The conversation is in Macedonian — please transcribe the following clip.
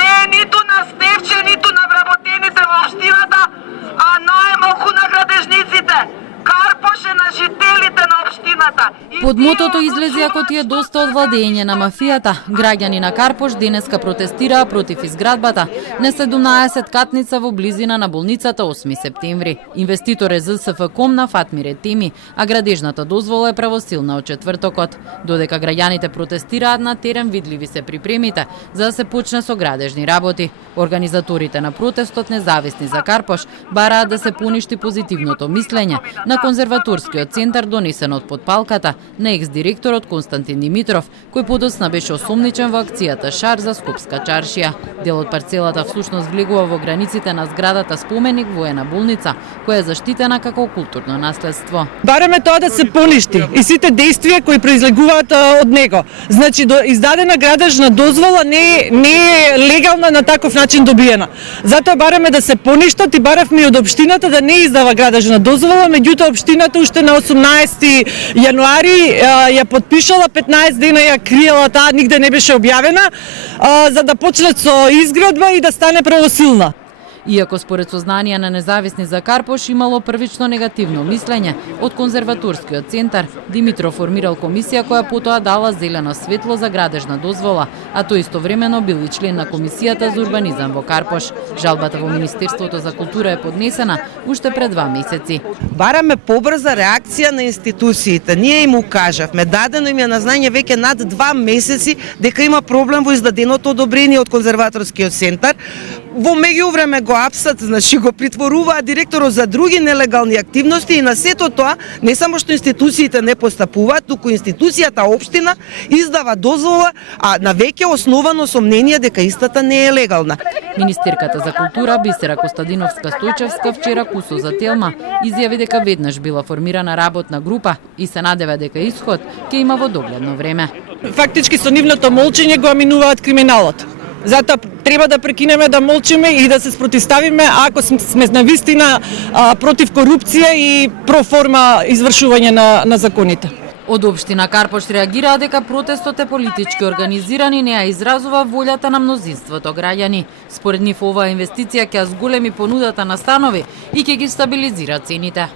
Не е ниту на Стевче, ниту на вработените во општината, а најмалку на градежниците. Карпош е на жителите на општината. Под мотото излези ако ти е доста од владење на мафијата. Граѓани на Карпош денеска протестираа против изградбата на 17 катница во близина на болницата 8 септември. Инвеститор е ЗСФ Комна Фатмир Теми, а градежната дозвола е правосилна од четвртокот. Додека граѓаните протестираат на терен, видливи се припремите за да се почне со градежни работи. Организаторите на протестот Независни за Карпош бараат да се поништи позитивното мислење на конзерваторскиот центар донесен од подпалката на екс-директорот Константин Димитров, кој подоцна беше осомничен во акцијата Шар за Скопска чаршија. Дел од парцелата всушност влегува во границите на зградата споменик воена болница, која е заштитена како културно наследство. Бараме тоа да се поништи и сите действија кои произлегуваат од него. Значи, издадена градежна дозвола не е легална на таков начин добиена. Затоа бараме да се поништат и баравме од општината да не издава градежна дозвола, меѓутоа општината уште на 18 јануари ја подпишала, 15 дена ја криела, таа нигде не беше објавена, за да почне со изградба и да стане правосилна. Иако според сознанија на Независни за Карпош имало првично негативно мислење од конзерваторскиот центар, Димитров формирал комисија која потоа дала зелено светло за градежна дозвола, а тој истовремено бил и член на комисијата за урбанизам во Карпош. Жалбата во Министерството за култура е поднесена уште пред 2 месеци. Бараме побрза реакција на институциите. Ние им укажавме, дадено им е на знање веќе над 2 месеци дека има проблем во издаденото одобрение од конзерваторскиот центар. Во меѓувреме го апсат, значи го притворуваа директорот за други нелегални активности и на сето тоа не само што институциите не постапуваат, туку институцијата општина издава дозвола, а на веќе основано сомнение дека истата не е легална. Министерката за култура Бисера Костадиновска-Стојчевска вчера кусо за Телма изјави дека веднаш била формирана работна група и се надева дека исход ќе има во догледно време. Фактички со нивното молчење го аминуваат криминалот. Затоа треба да прекинеме да молчиме и да се спротивставиме ако сме навистина против корупција и проформа извршување на законите. Од општина Карпош реагираа дека протестот е политички организиран и не ја изразува волјата на мнозинството граѓани. Според нив оваа инвестиција ќе зголеми понудата на станови и ќе ги стабилизира цените.